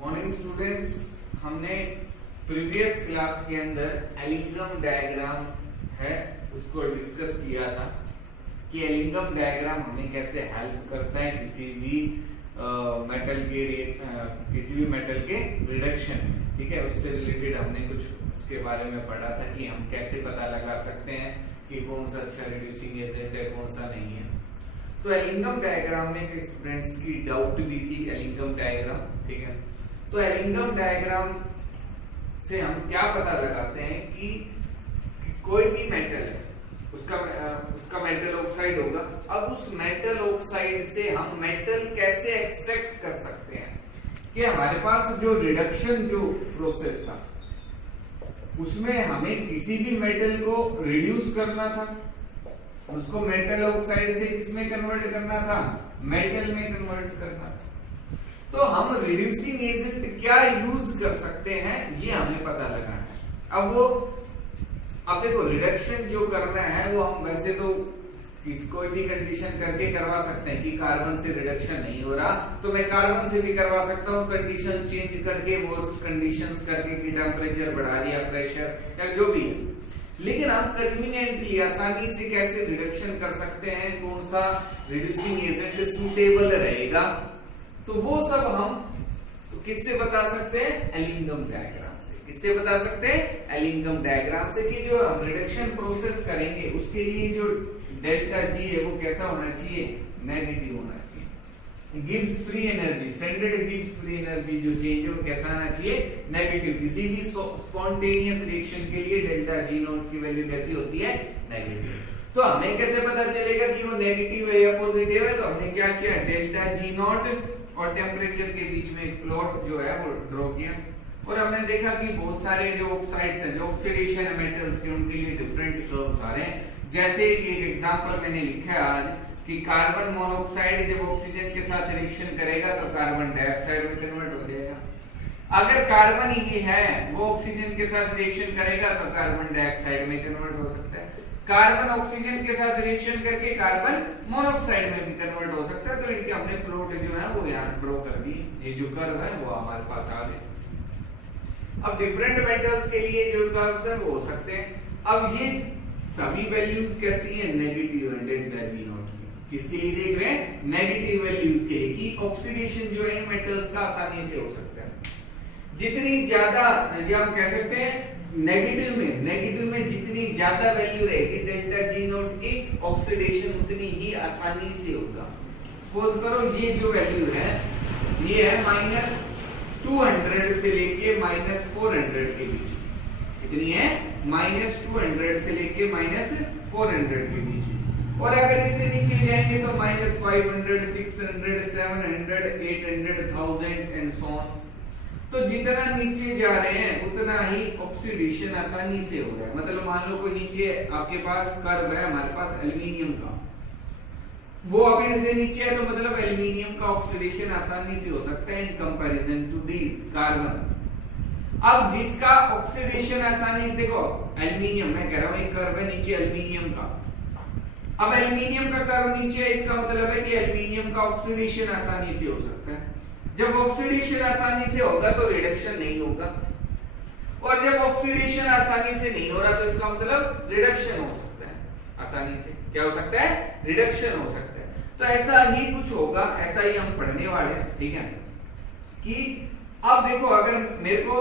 Morning students, हमने previous class के अंदर एलिंगम डायग्राम है उसको डिस्कस किया था कि एलिंगम डायग्राम हमें कैसे हेल्प करता है किसी भी मेटल के रिडक्शन में। ठीक है, उससे रिलेटेड हमने कुछ उसके बारे में पढ़ा था कि हम कैसे पता लगा सकते हैं कि कौन सा अच्छा रिड्यूसिंग एजेंट है, कौन सा नहीं है। तो एलिंगम डायग्राम में स्टूडेंट्स की डाउट भी थी एलिंगम डायग्राम। ठीक है, तो एलिंगम डायग्राम से हम क्या पता लगाते हैं कि कोई भी मेटल है उसका मेटल ऑक्साइड होगा। अब उस मेटल ऑक्साइड से हम मेटल कैसे एक्सट्रैक्ट कर सकते हैं कि हमारे पास जो रिडक्शन जो प्रोसेस था उसमें हमें किसी भी मेटल को रिड्यूस करना था, उसको मेटल ऑक्साइड से किसमें कन्वर्ट करना था, मेटल में कन्वर्ट करना था। तो हम रिड्यूसिंग एजेंट क्या यूज कर सकते हैं ये हमें पता लगाना है। अब देखो रिडक्शन जो करना है वो हम वैसे तो कोई भी कंडीशन करके करवा सकते हैं कि कार्बन से रिडक्शन नहीं हो रहा तो मैं कार्बन से भी करवा सकता हूँ, कंडीशन चेंज करके वो कंडीशंस करके कि टेम्परेचर बढ़ा दिया, प्रेशर या जो भी है। लेकिन हम कन्वीनियंटली आसानी से कैसे रिडक्शन कर सकते हैं, कौन सा रिड्यूसिंग एजेंट सूटेबल रहेगा, तो वो सब हम किससे बता सकते हैं, एलिंगम डायग्राम से। किससे बता सकते हैं, एलिंगम डायग्राम से कि जो हम रिडक्शन प्रोसेस करेंगे उसके लिए जो डेल्टा जी है वो कैसा होना चाहिए, नेगेटिव होना चाहिए। Gibbs free energy, standard Gibbs free energy जो चेंज है वो कैसा आना चाहिए, नेगेटिव। किसी भी स्पॉन्टेनियस रिएक्शन के लिए डेल्टा जी नॉट की वैल्यू कैसी होती है, नेगेटिव। तो हमें कैसे पता चलेगा कि वो नेगेटिव है या पॉजिटिव है, तो हमने क्या किया, डेल्टा जी नॉट और टेम्परेचर के बीच में एक प्लॉट जो है वो ड्रॉ किया और हमने देखा कि बहुत सारे जो ऑक्साइड्स हैं, जो ऑक्सीडेशन है मेटल्स के, उनके लिए डिफरेंट कर्व्स आ रहे हैं। जैसे कि एक एग्जांपल मैंने लिखा है आज कि कार्बन मोनोऑक्साइड जब ऑक्सीजन के साथ रिएक्शन करेगा तो कार्बन डाइऑक्साइड में कन्वर्ट हो जाएगा। अगर कार्बन ही है वो ऑक्सीजन के साथ रिएक्शन करेगा तो कार्बन डाइऑक्साइड में कन्वर्ट हो सकता है। कार्बन ऑक्सीजन के साथ रिएक्शन करके कार्बन मोनोऑक्साइड में भी कन्वर्ट हो सकता है। तो इनके हमने प्लॉट जो है वो यहाँ ड्रॉ कर दी, ये जो कर्व है वो हमारे पास आ गए। अब डिफरेंट मेटल्स के लिए जो कर्व्स है वो हो सकते हैं। अब ये सभी वैल्यूज कैसी है, नेगेटिव है डेल्टा जी नॉट की। किसके लिए देख रहे हैं, नेगेटिव वैल्यूज के लिए, कि ऑक्सीडेशन जो है इन मेटल्स का आसानी से हो सकता है। जितनी ज्यादा या हम कह सकते हैं नेगेटिव में जितनी ज्यादा वैल्यू रहेगी डेल्टा जी नॉट की, ऑक्सीडेशन उतनी ही आसानी से होगा। सपोज करो ये जो वैल्यू है ये है -200 से लेके -400 के बीच। कितनी है, -200 से लेके -400 के बीच। और अगर इससे नीचे जाएंगे तो -500, 600, 700, 800, 1000 एंड सो ऑन। तो जितना नीचे जा रहे हैं उतना ही ऑक्सीडेशन आसानी से हो रहा है। मतलब मान लो कोई नीचे आपके पास कर्व है हमारे पास एल्युमिनियम का, वो अभी से नीचे है तो मतलब एल्युमिनियम का ऑक्सीडेशन आसानी से हो सकता है in comparison to this carbon. अब जिसका ऑक्सीडेशन आसानी से, देखो एल्युमिनियम मैं कह रहा हूं एक कर्व है नीचे एल्युमिनियम का। अब एल्युमिनियम का कर्व नीचे है, इसका मतलब है कि एल्युमिनियम का ऑक्सीडेशन आसानी से हो सकता है। जब ऑक्सीडेशन आसानी से होगा तो रिडक्शन नहीं होगा, और जब ऑक्सीडेशन आसानी से नहीं हो रहा तो इसका मतलब रिडक्शन हो सकता है आसानी से। क्या हो सकता है, रिडक्शन हो सकता है। तो ऐसा ही कुछ होगा, ऐसा ही हम पढ़ने वाले हैं। ठीक है, कि अब देखो अगर मेरे को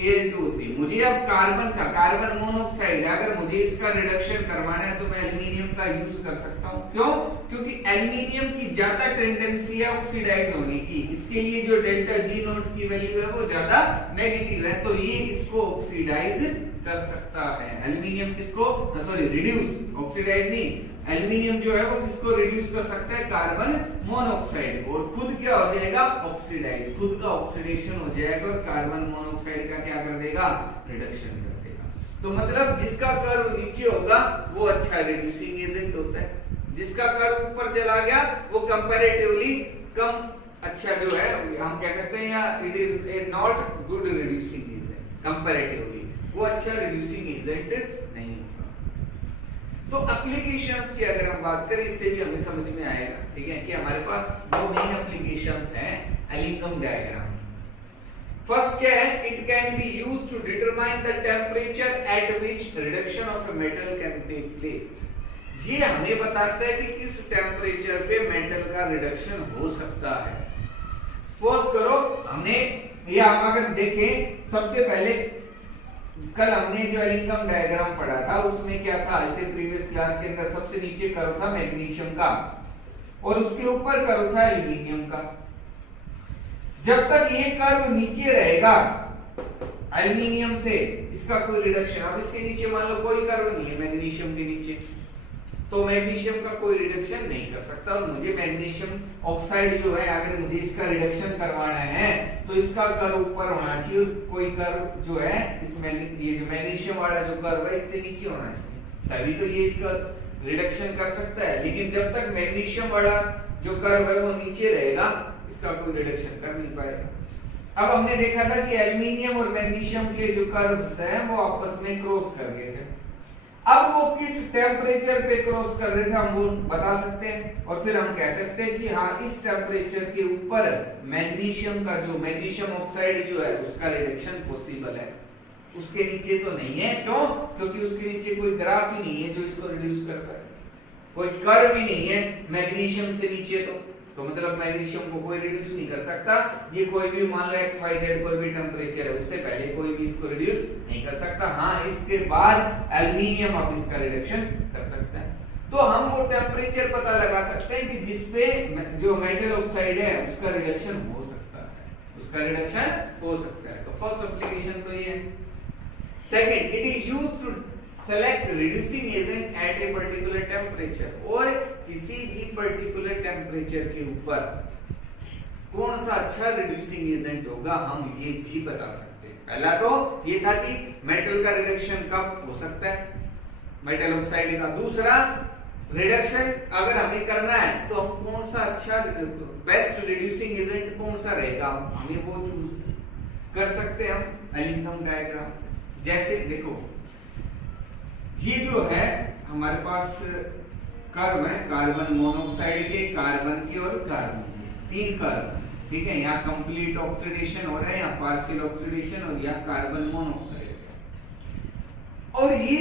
Al2O3 मुझे अब कार्बन मोनोऑक्साइड है, अगर मुझे इसका रिडक्शन करवाना है तो मैं एल्युमिनियम का यूज कर सकता हूं। क्यों, क्योंकि एल्युमिनियम की ज्यादा टेंडेंसी है ऑक्सीडाइज होने की। इसके लिए जो डेल्टा जी नॉट की वैल्यू है वो ज्यादा नेगेटिव है, तो ये इसको ऑक्सीडाइज कर सकता है। एल्युमिनियम किसको, सॉरी रिड्यूस, ऑक्सीडाइज नहीं, एल्युमिनियम जो है वो किसको रिड्यूस कर सकता है, कार्बन मोनोऑक्साइड को, और खुद क्या हो जाएगा, ऑक्सीडाइज, खुद का ऑक्सीडेशन हो जाएगा और कार्बन मोनोऑक्साइड का क्या कर देगा, रिडक्शन कर देगा। तो मतलब जिसका कर्व नीचे होगा वो अच्छा रिड्यूसिंग एजेंट होता है, जिसका कर्व ऊपर चला गया वो कंपैरेटिवली कम अच्छा जो है, हम कह सकते हैं या it is a not good reducing agent, comparatively वो अच्छा रिड्यूसिंग एजेंट नहीं होगा। तो एप्लीकेशंस की अगर हम बात करें इससे भी हमें समझ में आएगा। ठीक है, कि हमारे पास दो मेन एप्लीकेशंस हैं Ellingham diagram. can be used to determine the temperature at which reduction of a metal can take place. ये हमें बताता है कि किस टेम्परेचर पे मेटल का रिडक्शन हो सकता है। सपोज करो हमने ये हम अगर देखें, सबसे पहले कल हमने जो इनकम डायग्राम पढ़ा था उसमें क्या था, ऐसे प्रीवियस क्लास के अंदर सबसे नीचे कर्व था मैग्नीशियम का और उसके ऊपर कर्व था एल्यूमिनियम का। जब तक ये कर्व नीचे रहेगा एल्यूमिनियम से इसका कोई रिडक्शन, अब इसके नीचे मान लो कोई कर्व नहीं है मैग्नीशियम के नीचे, तो मैग्नीशियम का कोई रिडक्शन नहीं कर सकता। और मुझे मैग्नीशियम ऑक्साइड जो है अगर मुझे इसका रिडक्शन करवाना है तो इसका कर्व ऊपर होना चाहिए, कोई कर्व जो है ये जो मैग्नीशियम वाला जो कर्व है इससे नीचे होना चाहिए, तभी तो ये इसका रिडक्शन कर सकता है। लेकिन जब तक मैग्नीशियम वाला जो कर्व है वो नीचे रहेगा इसका कोई रिडक्शन कर नहीं पाएगा। अब हमने देखा था कि एल्यूमिनियम और मैग्नीशियम के जो कर्व्स हैं वो आपस में क्रॉस कर गए थे। अब वो किस टेम्परेचर पे क्रॉस कर रहे थे हम वो बता सकते हैं और फिर हम कह सकते हैं कि हाँ इस टेम्परेचर के ऊपर मैग्नीशियम का जो मैग्नीशियम ऑक्साइड जो है उसका रिडक्शन पॉसिबल है, उसके नीचे तो नहीं है। क्यों? क्योंकि उसके नीचे कोई ग्राफ ही नहीं है जो इसको रिड्यूस करता है, कोई कर्व ही नहीं है मैग्नीशियम से नीचे, तो मतलब मैग्नीशियम को कोई रिड्यूस नहीं कर सकता। ये कोई भी मान लो XYZ कोई भी टेम्परेचर है उससे पहले कोई भी इसको रिड्यूस नहीं कर सकता। हाँ इसके बाद एल्यूमिनियम अब इसका रिडक्शन कर सकता है। तो हम वो टेम्परेचर पता लगा सकते हैं कि जिसपे जो मेटल ऑक्साइड है उसका रिडक्शन हो सकता है, उसका रिडक्शन हो सकता है। तो फर्स्ट एप्लीकेशन तो ये है। Second, it is used to select reducing agent at a particular temperature, और किसी भी पर्टिकुलर टेम्परेचर के ऊपर कौन सा अच्छा रिड्यूसिंग एजेंट होगा हम ये भी बता सकते हैं। पहला तो ये था कि मेटल का रिडक्शन कब हो सकता है, मेटल ऑक्साइड का। दूसरा, रिडक्शन अगर हमें करना है तो हम कौन सा अच्छा बेस्ट रिड्यूसिंग एजेंट कौन सा रहेगा हमें वो चूज कर सकते हैं हम इनकम डायग्राम से। जैसे देखो ये जो है हमारे पास कर्व है कार्बन मोनोऑक्साइड के, कार्बन की और कार्बन की, तीन कर्व, ठीक है। यहाँ कंप्लीट ऑक्सीडेशन हो रहा है, यहाँ पार्शियल ऑक्सीडेशन और यहाँ कार्बन मोनोऑक्साइड। और ये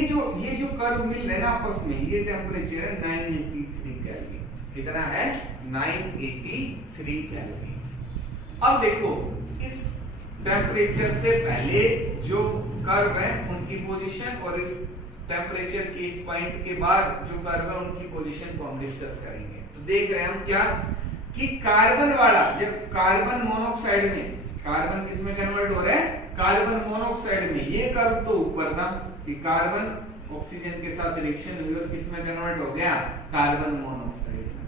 जो कर्व मिल रहे हैं ना आपस में, ये टेम्परेचर है 983 केल्विन। कितना है? 983 केल्विन। अब देखो इस टेम्परेचर से पहले जो कर्व है उनकी पोजीशन और इस टेम्परेचर के इस पॉइंट के बाद जो कर्व है उनकी पोजीशन को हम डिस्कस करेंगे। तो देख रहे हैं हम क्या कि कार्बन वाला, जब कार्बन मोनोऑक्साइड में, कार्बन किस में कन्वर्ट हो रहा है? कार्बन मोनोऑक्साइड में। ये कर्व तो ऊपर था कि कार्बन ऑक्सीजन के साथ रिएक्शन हुई और किस में कन्वर्ट हो गया? कार्बन मोनोऑक्साइड में।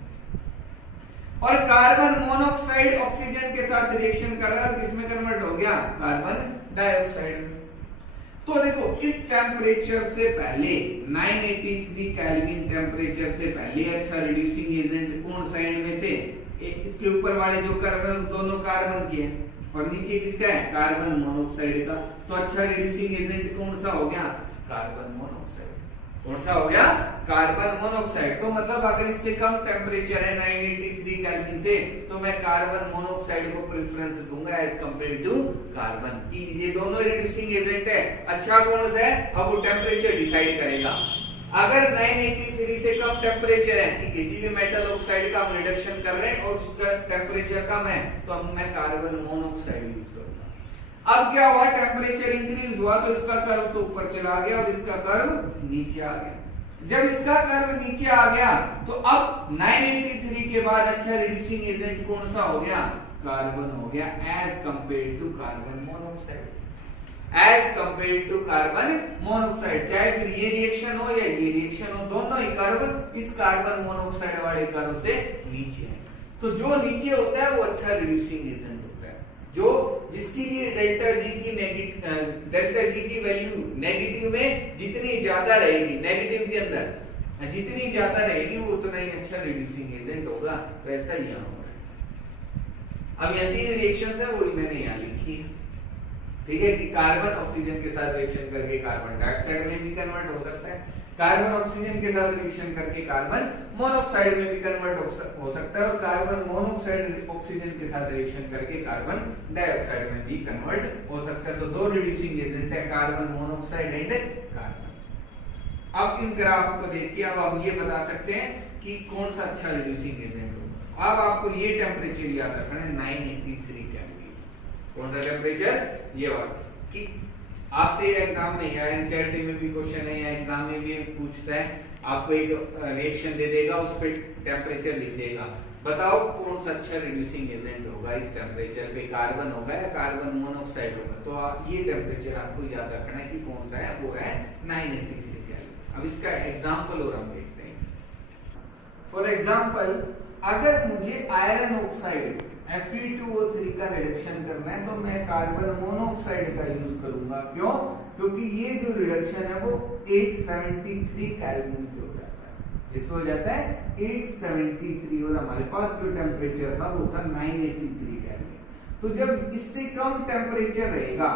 और कार्बन मोनोऑक्साइड ऑक्सीजन के साथ रिएक्शन कर रहा है, किस में कन्वर्ट हो गया? कार्बन डाइऑक्साइड में। तो देखो इस टेम्परेचर से पहले 983 केल्विन टेम्परेचर से पहले अच्छा रिड्यूसिंग एजेंट कौन सा इनमें से? इसके ऊपर वाले जो कर्व है दोनों कार्बन के हैं और नीचे किसका है? कार्बन मोनोऑक्साइड का। तो अच्छा रिड्यूसिंग एजेंट कौन सा हो गया? Carbon monoxide. कौन सा हो गया? Carbon monoxide. तो मतलब अगर इससे कम टेम्परेचर है 983 केल्विन से, तो मैं कार्बन मोनोऑक्साइड को प्रेफरेंस दूंगा एज कंपेयर टू कार्बन, कि ये दोनों रिड्यूसिंग एजेंट है। अच्छा कौन सा है? अब वो टेम्परेचर डिसाइड करेगा। अगर 983 से कम टेम्परेचर है कि किसी भी मेटल ऑक्साइड का हम रिडक्शन कर रहे हैं और उसका टेम्परेचर कम है, तो अब मैं कार्बन मोनोऑक्साइड यूज करूंगा। अब क्या हुआ? टेम्परेचर इंक्रीज हुआ तो इसका कर्व तो ऊपर चला गया और इसका कर्व नीचे आ गया। जब इसका कर्व नीचे आ गया तो अब 983 के बाद अच्छा रिड्यूसिंग एजेंट कौन सा हो गया? कार्बन हो गया as compare to carbon monoxide, as compare to carbon monoxide. चाहे फिर ये रिएक्शन हो या ये रिएक्शन हो, दोनों ही कर्व इस कार्बन मोनोऑक्साइड वाले कर्व से नीचे है। तो जो नीचे होता है वो अच्छा रिड्यूसिंग एजेंट होता है, जो जिसकी लिए डेल्टा जी की वैल्यू नेगेटिव में जितनी ज्यादा रहेगी, नेगेटिव के अंदर जितनी ज्यादा रहेगी वो उतना ही अच्छा रिड्यूसिंग एजेंट होगा। तो ऐसा ही यहाँ हो रहा है। अब यहाँ तीन रिएक्शंस है, वही मैंने यहाँ लिखी है, ठीक है, कि कार्बन ऑक्सीजन के साथ रिएक्शन करके कार्बन डाइऑक्साइड में भी कन्वर्ट हो सकता है, कार्बन ऑक्सीजन के साथ रिएक्शन करके कार्बन मोनोऑक्साइड में भी कन्वर्ट हो सकता है और कार्बन मोनोऑक्साइड ऑक्सीजन के साथ रिएक्शन करके कार्बन डाइऑक्साइड में भी कन्वर्ट हो सकता है। तो दो रिड्यूसिंग एजेंट है, कार्बन मोनोऑक्साइड एंड कार्बन। अब इन ग्राफ को देख के अब हम ये बता सकते हैं कि कौन सा अच्छा रिड्यूसिंग एजेंट होगा। अब आपको ये टेम्परेचर याद रखना है 983 केल्विन। कौन सा टेम्परेचर? ये वाला। कि आपसे ये एग्जाम में या एनसीईआरटी में भी क्वेश्चन है या एग्जाम में भी पूछता है, आपको एक रिएक्शन दे देगा, उस पे टेम्परेचर लिख देगा, बताओ कौन सा अच्छा रिड्यूसिंग एजेंट होगा इस टेम्परेचर पे, कार्बन होगा या कार्बन मोनोऑक्साइड होगा। तो ये टेम्परेचर आपको याद रखना है कि कौन सा है, वो है 983 केल्विन। अब इसका एग्जांपल और हम देखते हैं। फॉर एग्जांपल, अगर मुझे आयरन ऑक्साइड Fe2O3 का रिडक्शन करना है तो मैं कार्बन मोनोऑक्साइड का यूज करूंगा। क्यों? क्योंकि ये जो रिडक्शन है वो 873 केल्विन पे हो जाता है। इसमें हो जाता है 873 और हमारे पास जो टेम्परेचर था वो था 983 केल्विन। तो जब इससे कम टेम्परेचर रहेगा,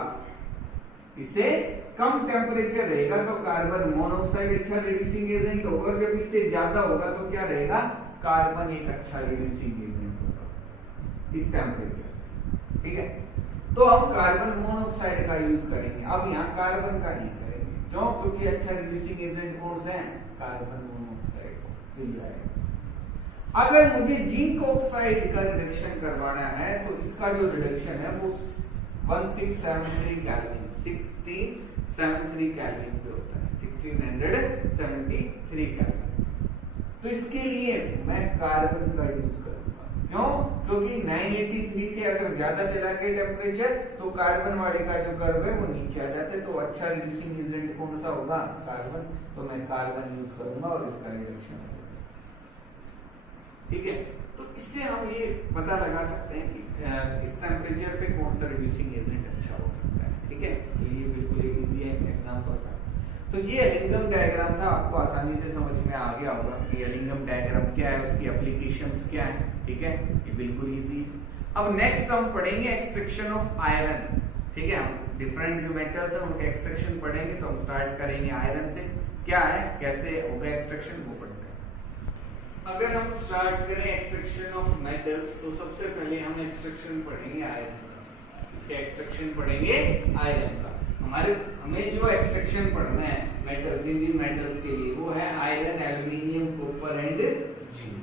इससे कम टेम्परेचर रहेगा तो कार्बन मोनोऑक्साइड अच्छा रिड्यूसिंग एजेंट होगा, और जब इससे ज्यादा होगा तो क्या रहेगा? कार्बन एक अच्छा रिड्यूसिंग एजेंट होगा इस टेम्परेचर से। ठीक है, तो हम कार्बन मोनोऑक्साइड का यूज करेंगे। अब यहाँ कार्बन का नहीं करेंगे। क्यों? क्योंकि अच्छा रिड्यूसिंग एजेंट कौन सा है? Carbon monoxide. अगर मुझे जिंक ऑक्साइड का रिडक्शन करवाना है तो इसका जो रिडक्शन है वो 1673 केल्विन 1673 केल्विन पे होता है, 1673 केल्विन। तो इसके लिए मैं कार्बन का यूज करूंगा। क्यों? क्योंकि 983 से अगर ज्यादा चला गया टेम्परेचर तो कार्बन वाले का जो कर्व है वो नीचे आ जाता है। तो अच्छा रिड्यूसिंग एजेंट कौन सा होगा? कार्बन। तो मैं कार्बन यूज करूंगा और इसका रिडक्शन होगा। ठीक है, तो इससे हम ये पता लगा सकते हैं कि इस टेम्परेचर पे कौन सा रिड्यूसिंग एजेंट अच्छा हो सकता है। ठीक है, तो ये बिल्कुल एक इजी एग्जांपल था। तो ये एलिंगम डायग्राम था, आपको आसानी से समझ में आ गया होगा कि एलिंगम डायग्राम क्या है, उसकी एप्लीकेशंस क्या है। ठीक है, ये बिल्कुल इजी। अब नेक्स्ट हम पढ़ेंगे एक्सट्रैक्शन ऑफ आयरन। ठीक है, हम डिफरेंट जो मेटल्स हैं उनके एक्सट्रैक्शन पढ़ेंगे। तो हम स्टार्ट करेंगे आयरन से। क्या है, कैसे होगा एक्सट्रैक्शन, वो पढ़ते हैं। अगर हम स्टार्ट करें एक्सट्रैक्शन ऑफ मेटल्स तो सबसे पहले हम एक्सट्रैक्शन पढ़ेंगे आयरन का। इसका एक्सट्रैक्शन पढ़ेंगे आयरन का। हमें जो एक्सट्रैक्शन पढ़ना है मेटल, जिन मेटल्स के लिए, वो है iron, aluminium, copper and zinc.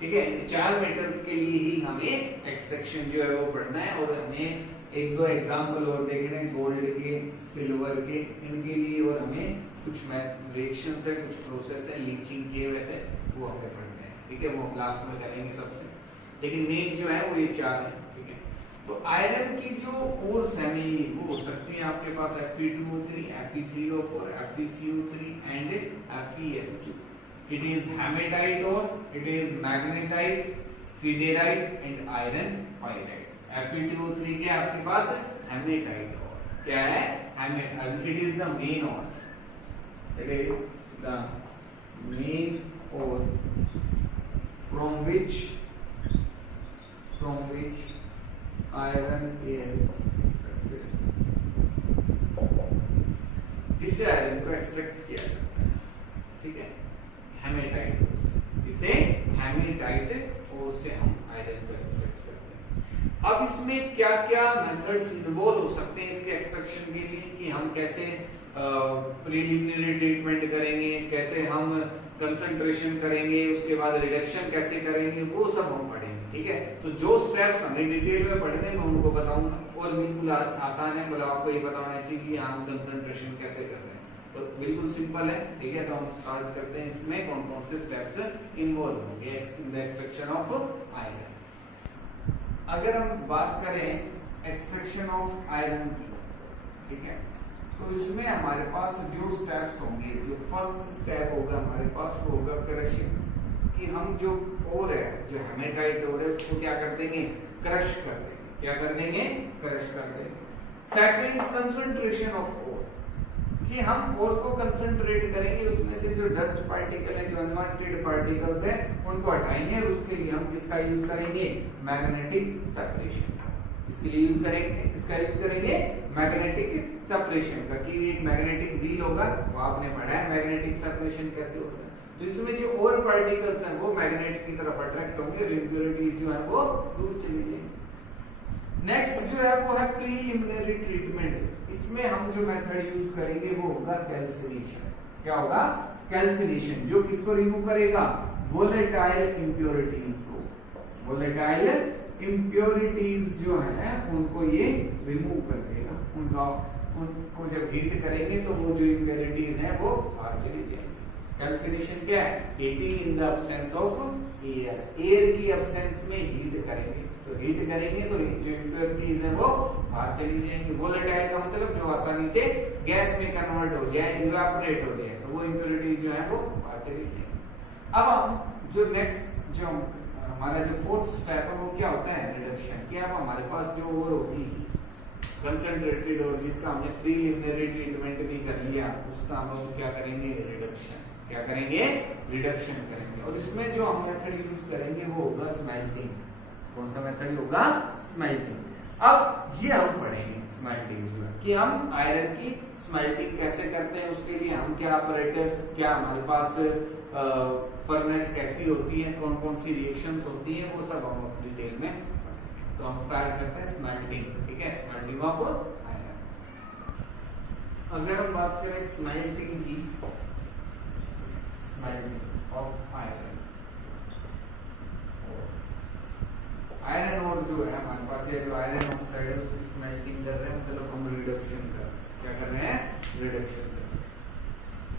ठीक है, इन चार मेटल्स के लिए ही हमें एक्सट्रैक्शन जो है वो पढ़ना है। और हमें एक दो एग्जांपल और देखने हैं, गोल्ड के, सिल्वर के, इनके लिए। और हमें कुछ रिएक्शंस है, कुछ प्रोसेस है लीचिंग के, वैसे वो हमें पढ़ना है। ठीक है, वो क्लास में करेंगे सबसे, लेकिन मेन जो है वो ये चार है। ठीक है, तो आयरन की जो और सेमी वो हो सकती है आपके पास Fe2O3, Fe3O4, FeCO3 and FeS2। It is hematite और it is magnetite, siderite and iron pyrites. Fe2O3 के आपके पास हेमेटाइट और क्या है? Hematite. It is the main ore, it is the main ore from which iron is extracted, जिससे iron को extract किया जाता है। ठीक है, हेमेटाइट ओर, इसे हेमेटाइट ओर से हम आयरन को एक्सट्रैक्ट करते हैं। अब इसमें क्या क्या मेथड्स इन्वॉल्व हो सकते हैं इसके एक्सट्रैक्शन के लिए, कि हम कैसे प्रीलिमिनरी ट्रीटमेंट करेंगे, कैसे हम कंसंट्रेशन करेंगे, उसके बाद रिडक्शन कैसे करेंगे, वो सब हम पढ़ेंगे। ठीक है, तो जो स्टेप्स हमें डिटेल में पढ़ने मैं उनको बताऊंगा। और बिल्कुल आसान है, मतलब आपको ये पता होना चाहिए कि हम कंसंट्रेशन कैसे कर रहे हैं। तो बिल्कुल सिंपल है। ठीक है, तो हम स्टार्ट करते हैं। इसमें कौन कौन से स्टेप्स इन्वॉल्व होंगे in the extraction of iron. अगर हम बात करें एक्सट्रैक्शन ऑफ आयरन की, ठीक है, तो इसमें हमारे पास जो स्टेप्स होंगे, जो फर्स्ट स्टेप होगा हमारे पास वो होगा क्रशिंग। कि हम जो ओर है, जो हेमेटाइट ओर है, उसको क्या कर देंगे? क्रश कर देंगे। क्या कर देंगे? क्रश कर देंगे। सेकंड, कंसंट्रेशन ऑफ ओर, कि हम ओर को कंसंट्रेट करेंगे, उसमें से जो डस्ट पार्टिकल है, जो अनवांटेड पार्टिकल्स है, उनको हटाएंगे। और उसके लिए हम किसका यूज करेंगे? Magnetic separation. इसके लिए यूज करेंगे, किसका यूज करेंगे? मैग्नेटिक सेपरेशन का, कि एक मैग्नेटिक व्हील होगा, वो आपने पढ़ा है मैग्नेटिक सेपरेशन कैसे होता है। तो इसमें जो और पार्टिकल्स हैं वो मैग्नेट की तरफ अट्रैक्ट होंगे और इम्प्योरिटीज जो है वो दूर चली जाएंगी। नेक्स्ट जो है वो है प्रीलिमिनरी ट्रीटमेंट। इसमें हम जो मेथड यूज करेंगे वो होगा कैल्सिनेशन। क्या होगा? कैल्सिनेशन, जो किसको रिमूव करेगा? वोलेटाइल इम्प्योरिटीज को। वोलेटाइल इम्प्योरिटीज जो है उनको ये रिमूव कर देगा। उनको जब हीट करेंगे तो वो जो इम्प्योरिटीज हैं वो बाहर चली जाएंगी। कैल्सिनेशन क्या है? Heating in the absence of air. Air की एब्सेंस में हीट करेंगे, तो हीट करेंगे तो जो इम्प्योरिटीज है वो बाहर चली जाएंगी। वोलेटाइल का मतलब जो आसानी से गैस में कन्वर्ट हो जाए, इवेपोरेट हो जाए, तो वो इम्प्योरिटीज जो है वो बाहर चली जाएंगी। अब हम जो नेक्स्ट जो हमारा जो फोर्थ स्टेप है वो क्या होता है? रिडक्शन। क्या अब हमारे पास जो और होती है कंसंट्रेटेड और जिसका हमने प्रीलिमिनरी ट्रीटमेंट भी कर लिया, उसका हम क्या करेंगे? रिडक्शन। क्या करेंगे? रिडक्शन करेंगे। और इसमें जो हम मेथड यूज करेंगे वो होगा स्मेल्टिंग। कौन सा मेथड होगा? स्मेल्टिंग। अब ये हम पढ़ेंगे स्मेल्टिंग जो है कि हम आयरन की स्मेल्टिंग कैसे करते हैं, उसके लिए हम क्या apparatus, क्या हमारे पास फर्नेस कैसी होती है, कौन कौन सी रिएक्शंस होती हैं, वो सब हम डिटेल में। तो हम स्टार्ट करते हैं स्मेल्टिंग। ठीक है, स्मेल्टिंग ऑफ आयरन। अगर हम बात करें स्मेल्टिंग की, स्मेल्टिंग ऑफ आयरन, आयरन और जो है हमारे पास ये जो आयरन ऑक्साइड है उसकी स्मेल्टिंग कर रहे हैं, मतलब हम रिडक्शन कर, क्या कर रहे हैं? रिडक्शन कर रहे हैं।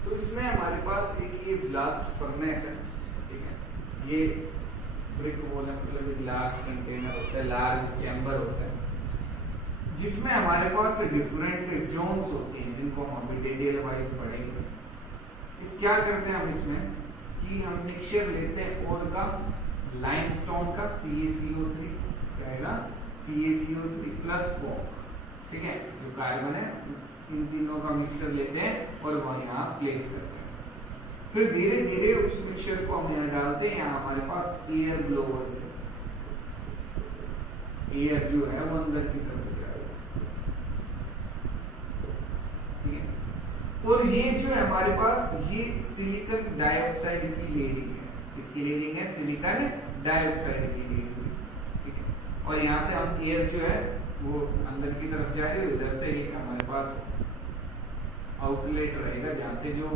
तो इसमें हमारे पास एक ये ब्लास्ट फर्नेस है। ठीक है, ये ब्रिक वॉल है, मतलब एक लार्ज कंटेनर होता है, लार्ज चैम्बर होता है, जिसमें हमारे पास डिफरेंट जोन्स होते हैं, जिनको हम डिटेल वाइज पढ़ेंगे। इस क्या करते हैं हम इसमें कि हम मिक्सचर लेते हैं और का लाइमस्टोन का CaCO3 रहेगा, CaCO3 प्लस कोक। ठीक है, जो कार्बन है इन तीनों का मिक्सचर लेते हैं और वो यहाँ प्लेस करते हैं। फिर धीरे धीरे उस मिक्सचर को हम यहाँ डालते हैं। यहाँ हमारे पास एयर ब्लोवर से एयर जो है वो अंदर की तरफ जाएगा। ठीक है, और ये जो है हमारे पास ये सिलिकॉन डाइऑक्साइड की लेयरिंग है। इसकी लेयरिंग है सिलिकॉन डाइऑक्साइड की लेयरिंग। ठीक है, और यहाँ से हम एयर जो है वो अंदर की तरफ जाएगा, इधर से एक हमारे पास आउटलेट रहेगा जहां से जो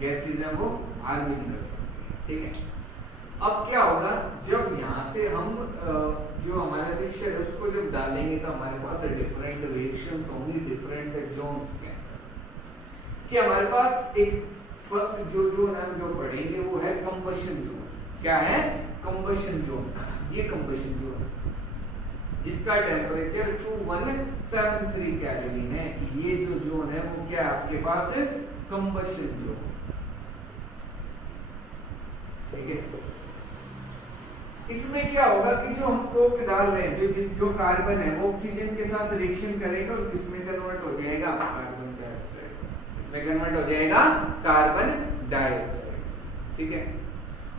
गैसेज है वो बाहर भी निकल सकती है। ठीक है, अब क्या होगा, जब यहाँ से हम जो हमारा मिक्सचर है उसको जब डालेंगे तो हमारे पास डिफरेंट रिएक्शंस होंगी डिफरेंट जोन्स के अंदर। कि हमारे पास एक फर्स्ट जो जोन है जो पढ़ेंगे वो है कंबशन जोन। क्या है? Combustion zone. ये कंबशन जोन जिसका टेम्परेचर 2173 केल्विन है। ये जो जोन है वो क्या है आपके पास? Combustion zone. ठीक है, इसमें क्या होगा कि जो हम कोक डाल रहे हैं, जो कार्बन है वो ऑक्सीजन के साथ रिएक्शन करेगा और किसमें कन्वर्ट हो जाएगा? Carbon dioxide. इसमें कन्वर्ट हो जाएगा कार्बन डाइऑक्साइड। ठीक है,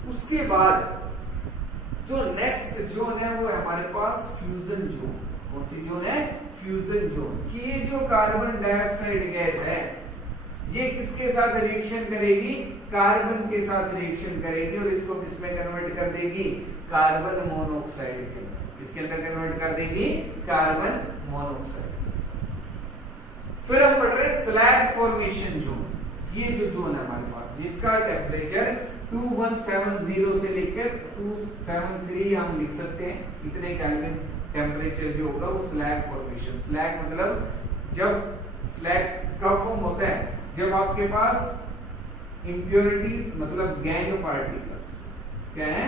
उसके बाद जो नेक्स्ट जोन है वो है हमारे पास फ्यूजन जोन। कौन सी जोन है? Fusion zone. कि ये जो कार्बन डाइऑक्साइड गैस है ये किसके साथ रिएक्शन करेगी? कार्बन के साथ रिएक्शन करेगी और इसको किसमें कन्वर्ट कर देगी? कार्बन मोनोऑक्साइड के अंदर। किसके अंदर कन्वर्ट कर देगी? Carbon monoxide. फिर हम पढ़ रहे हैं स्लैग फॉर्मेशन जोन। ये जो जोन है हमारे पास जिसका टेम्परेचर 2170 से लेकर 273 हम लिख सकते हैं, इतने केल्विन टेम्परेचर जो होगा वो स्लैग फॉर्मेशन। स्लैग मतलब जब स्लैग कब फॉर्म होता है? जब आपके पास इंप्योरिटीज मतलब गैंग पार्टिकल्स, क्या है?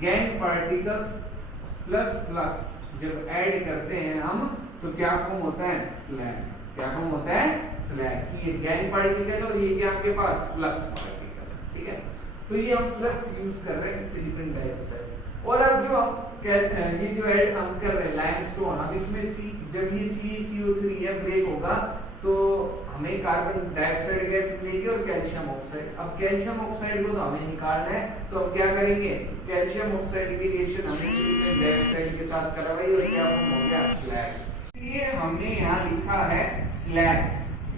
गैंग पार्टिकल्स प्लस फ्लक्स जब ऐड करते हैं हम तो क्या फॉर्म होता है? स्लैग। क्या फॉर्म होता है? स्लैग। ये गैंग पार्टिकल और ये क्या आपके पास? Flux particle. ठीक है, तो ये हम फ्लक्स यूज कर रहे हैं सिलिकॉन डाइऑक्साइड। और अब जो हम ये जो ऐड हम कर रहे हैं लाइमस्टोन, अब इसमें जब ये CaCO3 है ब्रेक होगा तो हमें कार्बन डाइऑक्साइड गैस मिलेगी और कैल्शियम ऑक्साइड। अब कैल्शियम ऑक्साइड को तो हमें निकालना है, तो हम क्या करेंगे? कैल्शियम ऑक्साइड की रिएक्शन हमने सिलिकॉन डाइऑक्साइड के साथ करवाई और क्या फॉर्म हो गया? स्लैग। ये हमने यहाँ लिखा है स्लैग,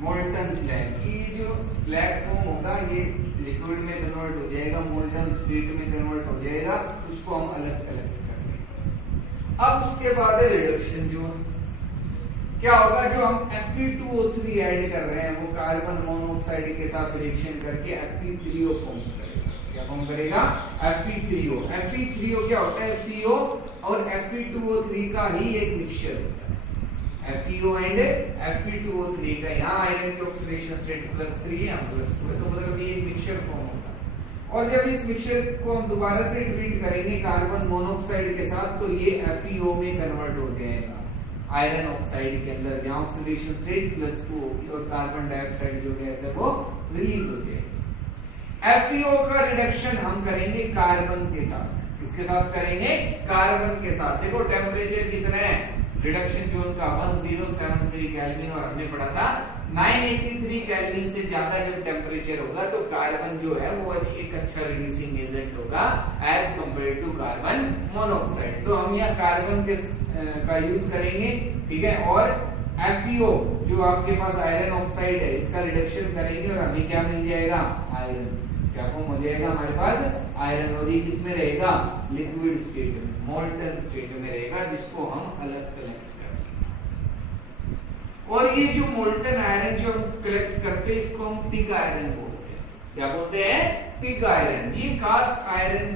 मोल्टन स्लैग, कि जो स्लैग फॉर्म होगा ये लिक्विड में कन्वर्ट हो जाएगा, मोल्टन स्टेट में कन्वर्ट हो जाएगा, उसको हम अलग अलग करेंगे। अब उसके बाद है रिडक्शन जोन। क्या होगा, जो हम Fe2O3 ऐड कर रहे हैं वो कार्बन मोनोऑक्साइड के साथ रिएक्शन करके Fe3O फॉर्म करेगा। क्या फॉर्म करेगा? Fe3O। Fe3O क्या होता है? FeO और Fe2O3 का ही एक मिक्सचर होता है। FeO एंड Fe2O3 का, यहाँ आयरन की ऑक्सीडेशन स्टेट +3 है, +2 है, तो मतलब ये एक मिक्सचर फॉर्म होगा। और जब इस मिक्सचर को हम दोबारा से ट्रीट करेंगे कार्बन मोनोऑक्साइड के साथ, तो ये FeO में कन्वर्ट हो जाएगा आयरन ऑक्साइड के अंदर, जहां ऑक्सीडेशन स्टेट +2 होगी और कार्बन डाइऑक्साइड जो गैस है वो रिलीज हो जाएगी। FeO का रिडक्शन हम करेंगे कार्बन के साथ। किसके साथ करेंगे? कार्बन के साथ। देखो टेम्परेचर कितना है रिडक्शन जोन का? 1073 केल्विन, और हमने पढ़ा था 983 केल्विन से ज्यादा जब टेम्परेचर होगा तो कार्बन जो है वो एक अच्छा रिड्यूसिंग एजेंट होगा as compare to carbon monoxide. तो हम यहाँ कार्बन के का यूज करेंगे, ठीक है। और FeO जो आपके पास आयरन ऑक्साइड है इसका रिडक्शन करेंगे और हमें क्या मिल जाएगा? आयरन। क्या फॉर्म हो जाएगा हमारे पास? आयरन। और ये किसमें रहेगा? लिक्विड स्टेट में, मोल्टन स्टेट में रहेगा, जिसको हम अलग कलेक्ट करेंगे। और ये जो मोल्टन आयरन जो हम कलेक्ट करते हैं इसको हम पिग आयरन बोलते हैं। क्या बोलते हैं? Pig iron. ये कास्ट आयरन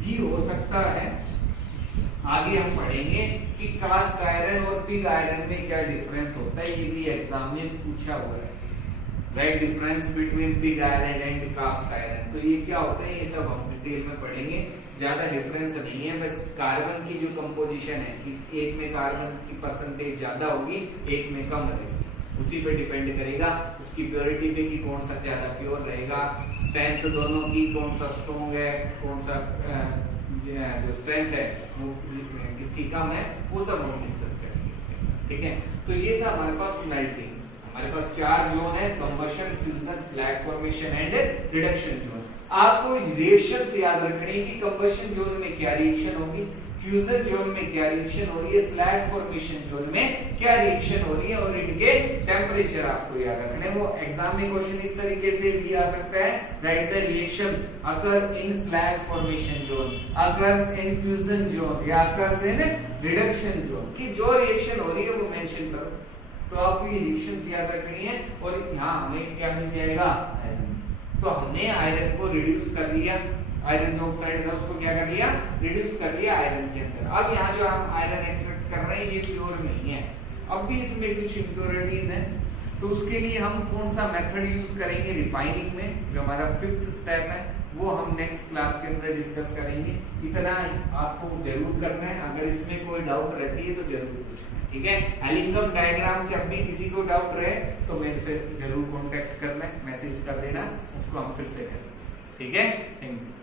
भी हो सकता है, आगे हम पढ़ेंगे कि कास्ट आयरन और पिग आयरन में क्या डिफरेंस होता है, ये भी एग्जाम में पूछा हुआ है। Right, difference between pig iron and cast iron. तो ये क्या होता है, ये सब हम डिटेल में पढ़ेंगे। ज्यादा डिफरेंस नहीं है, बस कार्बन की जो कंपोजिशन है कि एक में कार्बन की परसेंटेज ज्यादा होगी, एक में कम रहेगी, उसी पे डिपेंड करेगा, उसकी प्योरिटी पे कि कौन सा ज्यादा प्योर रहेगा, स्ट्रेंथ दोनों की कौन सा स्ट्रॉन्ग है, कौन सा जो स्ट्रेंथ है वो किसकी कम है, वो सब हम डिस्कस करेंगे इसके अंदर, ठीक है। तो ये था हमारे पास स्मेल्टिंग। हमारे पास 4 जोन है, combustion, fusion, slag formation and reduction zone. आपको रिएक्शन से याद रखनी है कि कंबशन जोन में क्या रिएक्शन होगी, फ्यूजन जोन में क्या रिएक्शन हो रही है, स्लैग फॉर्मेशन जोन में क्या रिएक्शन हो रही है, और इनके टेम्परेचर आपको याद रखने। वो एग्जाम में क्वेश्चन इस तरीके से भी आ सकता है, right the reactions occur in slag formation zone, occurs in fusion zone या अकर्स इन रिडक्शन जोन, कि जो रिएक्शन हो रही है वो मेंशन करो। तो आपको ये रिएक्शंस याद रखनी है। और यहाँ हमें क्या मिल जाएगा? आयरन। तो हमने आयरन को रिड्यूस कर लिया, आयरन जो ऑक्साइड था उसको क्या कर लिया? रिड्यूस कर लिया आयरन के अंदर। अब यहाँ जो हम आयरन एक्सट्रैक्ट कर रहे हैं ये प्योर नहीं है, अब भी इसमें कुछ इंप्योरिटीज हैं। तो उसके लिए हम कौन सा मेथड यूज करेंगे? रिफाइनिंग में, जो हमारा 5th स्टेप है, वो हम नेक्स्ट क्लास के अंदर डिस्कस करेंगे। इतना आपको जरूर करना है, अगर इसमें कोई डाउट रहती है तो जरूर पूछना, ठीक है। एलिंगम डायग्राम से अब भी किसी को डाउट रहे तो मेरे से जरूर कांटेक्ट करना, मैसेज कर देना, उसको हम फिर से करेंगे, ठीक है। Thank you.